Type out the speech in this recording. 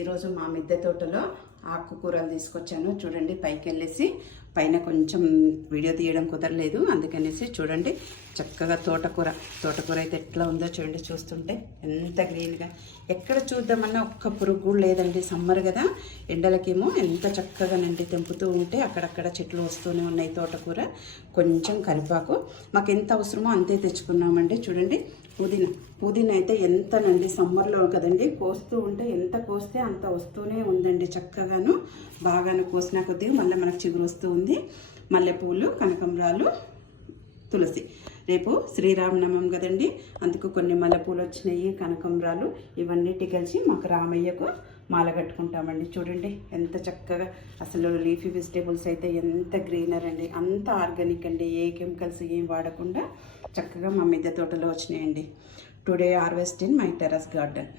ఈరోజు మా మిద్దె తోటలో ఆకుకూరలు తీసుకొచ్చాను. చూడండి, పైకి వెళ్ళేసి పైన కొంచెం వీడియో తీయడం కుదరలేదు, అందుకనేసి చూడండి చక్కగా తోటకూర అయితే ఎట్లా ఉందో చూడండి. చూస్తుంటే ఎంత గ్రీన్గా, ఎక్కడ చూద్దామన్నా ఒక్క పురుగు కూడా లేదండి. సమ్మర్ కదా, ఎండలకేమో ఎంత చక్కగా నండి తెంపుతూ ఉంటే అక్కడక్కడ చెట్లు వస్తూనే ఉన్నాయి. తోటకూర, కొంచెం కరివేపాకు, మాకు ఎంత అవసరమో అంతే తెచ్చుకున్నామండి. చూడండి, పుదీనా అయితే ఎంతనండి, సమ్మర్లో కదండి, కోస్తూ ఉంటే ఎంత కోస్తే అంత వస్తూనే ఉందండి. చక్కగాను బాగాను కోసిన కొద్దిగా మళ్ళీ మనకు చిగురు వస్తూ ఉంది. మల్లెపూలు, కనకంబరాలు, తులసి. రేపు శ్రీరామనవమి కదండి, అందుకు కొన్ని మల్లెపూలు వచ్చినాయి, కనకంబరాలు, ఇవన్నిటి కలిసి మాకు రామయ్యకు మాల కట్టుకుంటామండి. చూడండి ఎంత చక్కగా, అసలు లీఫీ వెజిటేబుల్స్ అయితే ఎంత గ్రీనర్ అండి, అంత ఆర్గానిక్ అండి, ఏ కెమికల్స్ ఏం వాడకుండా చక్కగా మా మిద్దె తోటలో వచ్చినాయండి. Today harvest in my terrace garden.